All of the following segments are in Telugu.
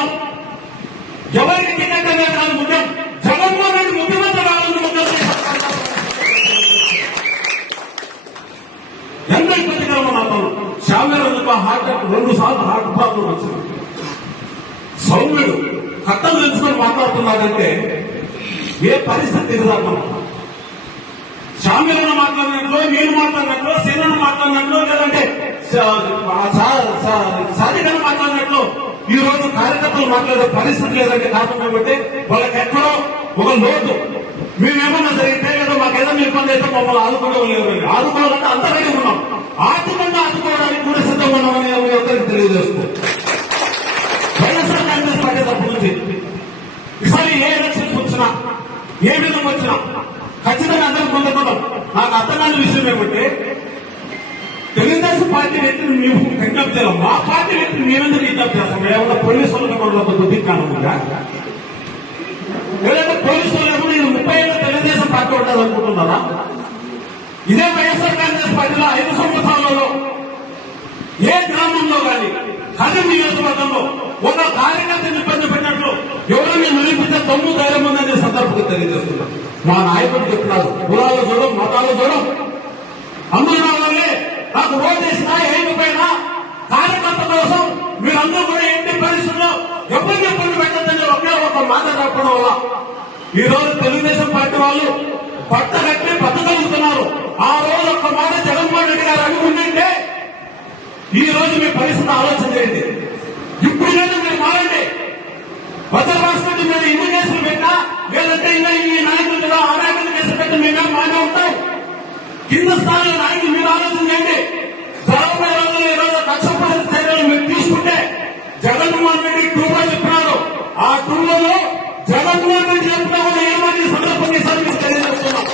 ఉన్నాం. ఎవరికి కిందకనే కాదు ముఖ్యం, జగన్మోహన్ రెడ్డి ముఖ్యమంత్రి కావాలని ఎంత ఇబ్బందికరం ఉన్నాం. శామ్యాలకు హార్ట్ 2 సార్లు హార్ట్ ప్రాబ్లం వచ్చింది. సౌమ్యుడు కట్టలు తెలుసుకొని మాట్లాడుతున్నాడంటే ఏ పరిస్థితి ఎదురాము. శామ్యాలను మాట్లాడినట్లు, నేను మాట్లాడినట్లు, సేనను మాట్లాడినట్లు, లేదంటే సాధికను మాట్లాడినట్లు ఈ రోజు కార్యకర్తలు మాట్లాడే పరిస్థితి లేదంటే కారణం ఏమంటే వాళ్ళకి ఎక్కడో ఒక లోటు. మేమేమన్నా జరిగితే లేదా మాకేదైనా ఇబ్బంది అయితే మమ్మల్ని ఆదుకోవడం ఆదుకోవాలంటే అంతకంటే ఉన్నాం. ఆర్థికంగా ఆదుకోవడానికి కూడా సిద్ధంగా ఉన్నామని అందరికి తెలియజేస్తూ వైఎస్ఆర్ కాంగ్రెస్ పార్టీ తరఫు నుంచి ఈసారి ఏ ఎలక్షన్స్ వచ్చినా ఏ విధంగా వచ్చినా ఖచ్చితంగా అందరికి పొందకూడదు. నాకు అర్థం కాని విషయం ఏమంటే తెలుగుదేశం పార్టీ వ్యక్తిని మేము విజ్ఞప్తి చేయాలి. మా పార్టీ వ్యక్తిని మేమెందుకు విజ్ఞప్తి చేస్తాం? ఏమన్నా పోలీసులు కూడా బుద్ధి కానుందా? లేదంటే పోలీసులు ఏమన్నా 30 ఏళ్ళ తెలుగుదేశం పార్టీ ఉంటుంది అనుకుంటున్నారా? ఇదే వైఎస్ఆర్ కాంగ్రెస్ పార్టీలో 5 సంవత్సరాలలో ఏ గ్రామంలో కానీ కదిరి నియోజకవర్గంలో ఒక కార్యకర్తని ఇబ్బంది పెట్టినట్లు ఎవరైనా నిరూపిస్తే తమ్ము ధైర్యం ఉందనే సందర్భంగా తెలియజేస్తున్నారు. మా నాయకుడు చెప్తున్నారు, కులాలు చూడం, మతాలు చూడం, అందులో వల్లే నాకు ఓటేసినా ఏమైపోయినా కార్యకర్త కోసం మీరందరూ కూడా ఎట్టి పరిస్థితుల్లో ఎప్పుడు పెట్టద్దని ఒకే ఒక మాట చెప్పడం వల్ల ఈ రోజు తెలుగుదేశం పార్టీ వాళ్ళు పట్ట కట్టి బతకలుగుతున్నారు. ఆ రోజు ఒక్క మాట జగన్మోహన్ రెడ్డి గారు అనుకుంటే ఈ రోజు మీ పరిస్థితి ఆలోచన చేయండి. ఇప్పుడు లేదా మీరు మారండి. భద్రరాష్ట్రం మీద ఇన్ని కేసులు పెట్టా, లేదంటే ఇంకా ఈ నాయకులు కూడా ఆ నాయకులు కేసులు పెట్టి మేమే మానే ఉంటాం. కింద స్థాయిలో నాయకులు మీరు ఆలోచన చేయండి. జరగబోయే రోజుల్లో ఈ రోజు కక్షపూరిత చర్యలు మీరు తీసుకుంటే జగన్మోహన్ రెడ్డి టూలో చెప్పినారు. ఆ టూలలో జగన్మోహన్ రెడ్డి చెప్పినా కూడా ఏమని సందర్భంగా సర్వీస్ తెలియజేస్తున్నాం.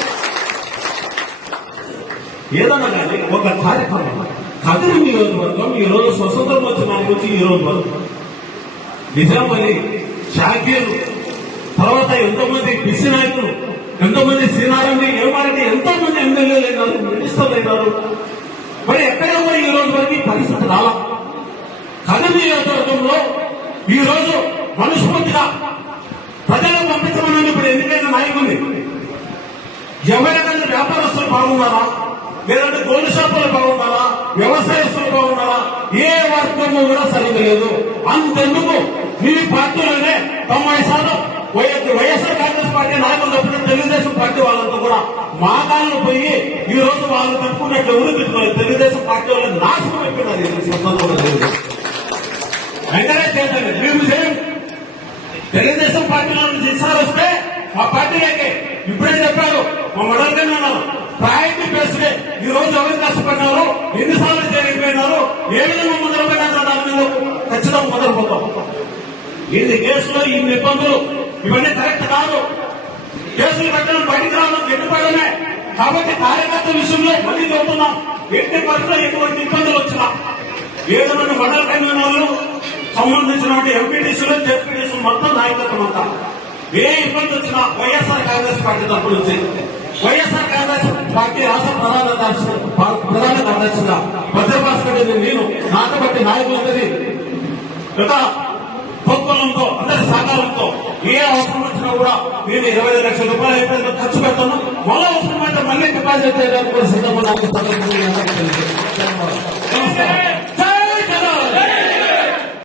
ఏదన్నా కానీ ఒక కార్యక్రమం కదిరి నియోజకవర్గం ఈ రోజు స్వతంత్రం వచ్చిన నుంచి ఈ రోజు వరకు నిజామని షాకీర్ తర్వాత ఎంతోమంది బిసి నాయకులు, ఎంతోమంది శ్రీనారాయణ ఏమారెడ్డి, ఎంతో మంది ఎమ్మెల్యేలు అయినారు, మినిస్టర్లు అయినారు. మరి ఎక్కడో ఈ రోజు వరకు పరిస్థితి రాలా. కదిరి నియోజకవర్గంలో ఈ రోజు మనస్ఫూర్తిగా ప్రజలను పంపించమని ఇప్పుడు ఎన్నికైన నాయకుల్ని ఎవరికైనా వ్యాపారస్తులు బాగున్నారా, లేదంటే గోల్డ్ షాపులు బాగున్నారా, వ్యవసాయస్తులు బాగున్నారా, ఏ వర్గము కూడా సరిగ్గా లేదు. అంతెందుకు మీ పార్టీలోనే 90% వైఎస్ఆర్ కాంగ్రెస్ పార్టీ నాయకులు తప్పిన తెలుగుదేశం పార్టీ వాళ్ళంతా కూడా మా కాళ్ళు పోయి ఈ రోజు వాళ్ళు పెట్టుకున్నట్లు ఎవరు పెట్టుకోవాలి. తెలుగుదేశం పార్టీ వాళ్ళని నాశనం అయిపోయినారు. వెంటనే చేయండి, మేము చేయండి. తెలుగుదేశం పార్టీలో నుంచి ఇసారి వస్తే మా పార్టీలోకి ఇప్పుడే చెప్పారు, మా మొదలుగానే ఉన్నారు. ప్రయారిటీ బేస్డే ఈ రోజు ఎవరు కష్టపడినారు, ఎన్నిసార్లు జరిగిపోయినారు, ఏ విధంగా మొదలుపెట్టారు దాని మీద ఖచ్చితంగా మొదలుపోతాం. ఇన్ని కేసులు, ఇన్ని ఇబ్బందులు, ఇవన్నీ కరెక్ట్ కాదు. కేసులు పెట్టడం బయటికి రావడం ఎన్నిపడమే. కాబట్టి కార్యకర్త విషయంలో మళ్ళీ చెబుతున్నాం, ఎట్టి పరిస్థితుల్లో ఎటువంటి ఇబ్బందులు వచ్చినా 7 మంది మండల కన్వీనర్లు సంబంధించినటువంటి ఎంపీటీసీలు, జెడ్పీటీసీలు మొత్తం నాయకత్వం అంతా ఏ ఇబ్బంది వచ్చినా వైఎస్ఆర్ కాంగ్రెస్ పార్టీ తరఫు నుంచి వైఎస్ఆర్ కాంగ్రెస్ పార్టీ రాష్ట్ర ప్రధాన కార్యదర్శిగా భద్రభాస్కర్ రెడ్డి నేను నాతో బట్టి నాయకులందరి గత ప్రోత్సాహంతో అందరి సహకారంతో ఏ అవసరం వచ్చినా కూడా నేను 25 లక్షల రూపాయలు అయితే ఖర్చు పెడతాను. మళ్ళీ అవసరం అంటే మళ్ళీ డిపాజిట్ చేయడానికి కూడా సిద్ధంగా